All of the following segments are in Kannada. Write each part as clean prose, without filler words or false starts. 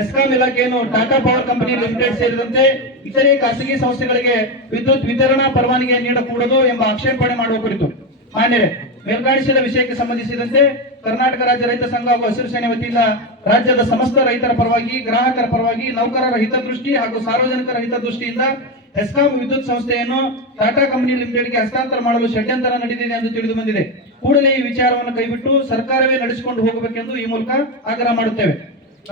ಎಸ್ಕಾಂ ಇಲಾಖೆಯನ್ನು ಟಾಟಾ ಪವರ್ ಕಂಪನಿ ಲಿಮಿಟೆಡ್ ಸೇರಿದಂತೆ ಇತರೆ ಖಾಸಗಿ ಸಂಸ್ಥೆಗಳಿಗೆ ವಿದ್ಯುತ್ ವಿತರಣಾ ಪರವಾನಗಿ ನೀಡಕೂಡದು ಎಂಬ ಆಕ್ಷೇಪಣೆ ಮಾಡುವ ಕುರಿತು ಮಾನ್ಯರೇ, ಮೇಲ್ಕಾಣಿಸಿದ ವಿಷಯಕ್ಕೆ ಸಂಬಂಧಿಸಿದಂತೆ ಕರ್ನಾಟಕ ರಾಜ್ಯ ರೈತ ಸಂಘ ಹಾಗೂ ಹಸಿರು ಸೇನೆ ವತಿಯಿಂದ ರಾಜ್ಯದ ಸಮಸ್ತ ರೈತರ ಪರವಾಗಿ, ಗ್ರಾಹಕರ ಪರವಾಗಿ, ನೌಕರರ ಹಿತದೃಷ್ಟಿ ಹಾಗೂ ಸಾರ್ವಜನಿಕರ ಹಿತದೃಷ್ಟಿಯಿಂದ ಎಸ್ಕಾಂ ವಿದ್ಯುತ್ ಸಂಸ್ಥೆಯನ್ನು ಟಾಟಾ ಕಂಪನಿ ಲಿಮಿಟೆಡ್ಗೆ ಹಸ್ತಾಂತರ ಮಾಡಲು ಷಡ್ಯಂತರ ನಡೆದಿದೆ ಎಂದು ತಿಳಿದು ಬಂದಿದೆ. ಕೂಡಲೇ ಈ ವಿಚಾರವನ್ನು ಕೈಬಿಟ್ಟು ಸರ್ಕಾರವೇ ನಡೆಸಿಕೊಂಡು ಹೋಗಬೇಕೆಂದು ಈ ಮೂಲಕ ಆಗ್ರಹ ಮಾಡುತ್ತೇವೆ.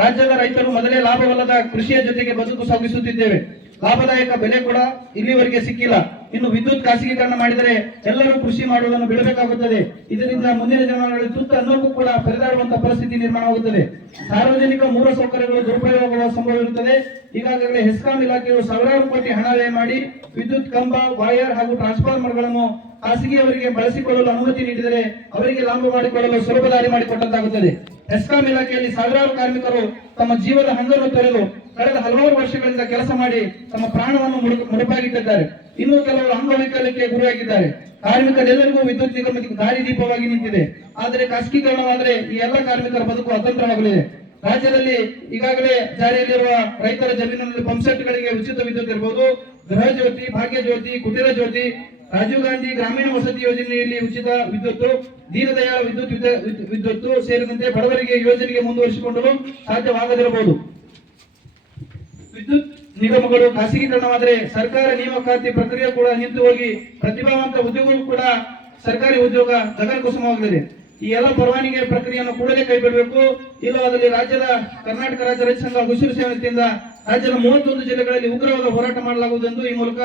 ರಾಜ್ಯದ ರೈತರು ಮೊದಲೇ ಲಾಭವಲ್ಲದ ಕೃಷಿಯ ಜೊತೆಗೆ ಬದುಕು ಸಾಗಿಸುತ್ತಿದ್ದೇವೆ. ಲಾಭದಾಯಕ ಬೆಲೆ ಕೂಡ ಇಲ್ಲಿವರೆಗೆ ಸಿಕ್ಕಿಲ್ಲ. ಇನ್ನು ವಿದ್ಯುತ್ ಖಾಸಗೀಕರಣ ಮಾಡಿದರೆ ಎಲ್ಲರೂ ಕೃಷಿ ಮಾಡುವುದನ್ನು ಬಿಡಬೇಕಾಗುತ್ತದೆ. ಇದರಿಂದ ಮುಂದಿನ ದಿನಗಳಲ್ಲಿ ತುತ್ತ ಅನ್ನೋಕ್ಕೂ ಕೂಡ ಪರದಾಡುವಂತಹ ಪರಿಸ್ಥಿತಿ ನಿರ್ಮಾಣವಾಗುತ್ತದೆ. ಸಾರ್ವಜನಿಕ ಮೂಲ ಸೌಕರ್ಯಗಳು ದುರುಪಯೋಗವಾಗುವ ಸಂಭವ ಇರುತ್ತದೆ. ಈಗಾಗಲೇ ಹೆಸ್ಕಾಂ ಇಲಾಖೆಯು ಸಾವಿರಾರು ಕೋಟಿ ಹಣ ವ್ಯಯ ಮಾಡಿ ವಿದ್ಯುತ್ ಕಂಬ, ವಾಯರ್ ಹಾಗೂ ಟ್ರಾನ್ಸ್ಫಾರ್ಮರ್ಗಳನ್ನು ಖಾಸಗಿಯವರಿಗೆ ಬಳಸಿಕೊಳ್ಳಲು ಅನುಮತಿ ನೀಡಿದರೆ ಅವರಿಗೆ ಲಾಭ ಮಾಡಿಕೊಳ್ಳಲು ಸುಲಭ ದಾರಿ ಮಾಡಿಕೊಟ್ಟಂತಾಗುತ್ತದೆ. ಹೆಸ್ಕಾಂ ಇಲಾಖೆಯಲ್ಲಿ ಸಾವಿರಾರು ಕಾರ್ಮಿಕರು ತಮ್ಮ ಜೀವದ ಹಂಗನ್ನು ತೊರೆದು ಕಳೆದ ಹಲವಾರು ವರ್ಷಗಳಿಂದ ಕೆಲಸ ಮಾಡಿ ತಮ್ಮ ಪ್ರಾಣವನ್ನು ಮುಡುಪಾಗಿಟ್ಟಿದ್ದಾರೆ. ಇನ್ನು ಕೆಲವರು ಅಂಗವೈಕಲ್ಯಕ್ಕೆ ಗುರಿಯಾಗಿದ್ದಾರೆ. ಕಾರ್ಮಿಕರೆಲ್ಲರಿಗೂ ವಿದ್ಯುತ್ ನಿಗಮ ದಾರಿದೀಪವಾಗಿ ನಿಂತಿದೆ. ಆದರೆ ಖಾಸಗೀಕರಣವಾದರೆ ಈ ಎಲ್ಲ ಕಾರ್ಮಿಕರ ಬದುಕು ಅತಂತ್ರವಾಗಲಿದೆ. ರಾಜ್ಯದಲ್ಲಿ ಈಗಾಗಲೇ ಜಾರಿಯಲ್ಲಿರುವ ರೈತರ ಜಮೀನಿನಲ್ಲಿ ಪಂಪ್ಸೆಟ್ಗಳಿಗೆ ಉಚಿತ ವಿದ್ಯುತ್ ಇರಬಹುದು. ಗೃಹ ಜ್ಯೋತಿ, ಭಾಗ್ಯ ಜ್ಯೋತಿ, ಕುಟೀರ ಜ್ಯೋತಿ, ರಾಜೀವ್ ಗಾಂಧಿ ಗ್ರಾಮೀಣ ವಸತಿ ಯೋಜನೆಯಲ್ಲಿ ಉಚಿತ ವಿದ್ಯುತ್, ದೀನದಯಾಳ ವಿದ್ಯುತ್ ಸೇರಿದಂತೆ ಬಡವರಿಗೆ ಯೋಜನೆಗೆ ಮುಂದುವರಿಸಿಕೊಳ್ಳಲು ಸಾಧ್ಯವಾಗದಿರಬಹುದು. ವಿದ್ಯುತ್ ನಿಗಮಗಳು ಖಾಸಗೀಕರಣವಾದರೆ ಸರ್ಕಾರ ನೇಮಕಾತಿ ಪ್ರಕ್ರಿಯೆ ಕೂಡ ನಿಂತು ಹೋಗಿ ಪ್ರತಿಭಾವಂತ ಉದ್ಯೋಗಗಳು ಕೂಡ ಸರ್ಕಾರಿ ಉದ್ಯೋಗ ಗಗನಕುಸುಮವಾಗಲಿದೆ. ಈ ಎಲ್ಲ ಪರವಾನಗಿ ಪ್ರಕ್ರಿಯೆಯನ್ನು ಕೂಡಲೇ ಕೈಬಿಡಬೇಕು. ಇಲ್ಲವಾದಲ್ಲಿ ಕರ್ನಾಟಕ ರಾಜ್ಯ ರೈತ ಸಂಘ ಹಸಿರು ಸೇನೆ ವತಿಯಿಂದ ರಾಜ್ಯದ 31 ಜಿಲ್ಲೆಗಳಲ್ಲಿ ಉಗ್ರವಾದ ಹೋರಾಟ ಮಾಡಲಾಗುವುದೆಂದು ಈ ಮೂಲಕ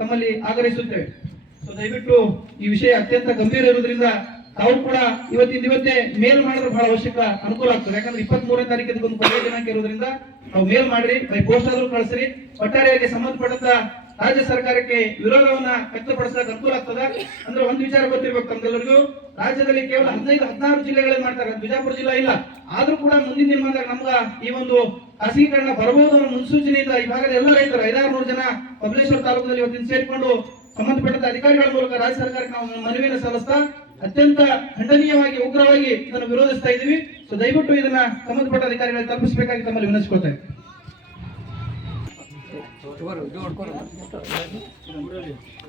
ತಮ್ಮಲ್ಲಿ ಆಗ್ರಹಿಸುತ್ತೇವೆ. ದಯವಿಟ್ಟು ಈ ವಿಷಯ ಅತ್ಯಂತ ಗಂಭೀರ ಇರುವುದರಿಂದ ತಾವು ಕೂಡ ಇವತ್ತೇ ಮೇಲ್ ಮಾಡಿದ್ರೆ ಬಹಳ ಅವಶ್ಯಕ ಅನುಕೂಲ ಆಗ್ತದೆ. ಯಾಕಂದ್ರೆ 23ನೇ ತಾರೀಕಿಗೆ ಒಂದು ಕೊನೆಯ ದಿನಾಂಕ ಇರುವುದರಿಂದ ನಾವು ಮೇಲ್ ಮಾಡ್ರಿ, ಬೈ ಪೋಸ್ಟ್ ಆದ್ರೂ ಕಳಿಸ್ರಿ. ಒಟ್ಟಾರೆಯಾಗಿ ಸಂಬಂಧಪಟ್ಟಂತ ರಾಜ್ಯ ಸರ್ಕಾರಕ್ಕೆ ವಿರೋಧವನ್ನ ವ್ಯಕ್ತಪಡಿಸಕ್ಕೆ ಅನುಕೂಲ ಆಗ್ತದ. ಅಂದ್ರೆ ಒಂದು ವಿಚಾರ ಗೊತ್ತಿರ್ಬೇಕು ತಮ್ಗೆಲ್ಲರಿಗೂ, ರಾಜ್ಯದಲ್ಲಿ ಕೇವಲ 15-16 ಜಿಲ್ಲೆಗಳಲ್ಲಿ ಮಾಡ್ತಾರೆ, ಬಿಜಾಪುರ ಜಿಲ್ಲಾ ಇಲ್ಲ. ಆದ್ರೂ ಕೂಡ ಮುಂದಿನ ದಿನಮಾನದಾಗ ನಮ್ಗ ಈ ಒಂದು ಖಾಸಗೀಕರಣ ಬರಬಹುದು ಅನ್ನೋ ಮುನ್ಸೂಚನೆಯಿಂದ ಈ ಭಾಗದ ಎಲ್ಲ ರೈತರು 500-600 ಜನ ಬಬಲೇಶ್ವರ ತಾಲೂಕಿನಲ್ಲಿ ಇವತ್ತಿನ ಸೇರಿಕೊಂಡು ಸಂಬಂಧಪಟ್ಟ ಅಧಿಕಾರಿಗಳ ಮೂಲಕ ರಾಜ್ಯ ಸರ್ಕಾರಕ್ಕೆ ನಾವು ಮನವಿಯನ್ನು ಸಲ್ಲಿಸ್ತಾ ಅತ್ಯಂತ ಖಂಡನೀಯವಾಗಿ ಉಗ್ರವಾಗಿ ಇದನ್ನು ವಿರೋಧಿಸ್ತಾ ಇದ್ದೀವಿ. ದಯವಿಟ್ಟು ಇದನ್ನ ಸಂಬಂಧಪಟ್ಟ ಅಧಿಕಾರಿಗಳಿಗೆ ತಲುಪಿಸಬೇಕಾಗಿ ತಮ್ಮಲ್ಲಿ ವಿನಂತಿಸ್ಕೊಳ್ತಾ ಇದ್ದೀವಿ.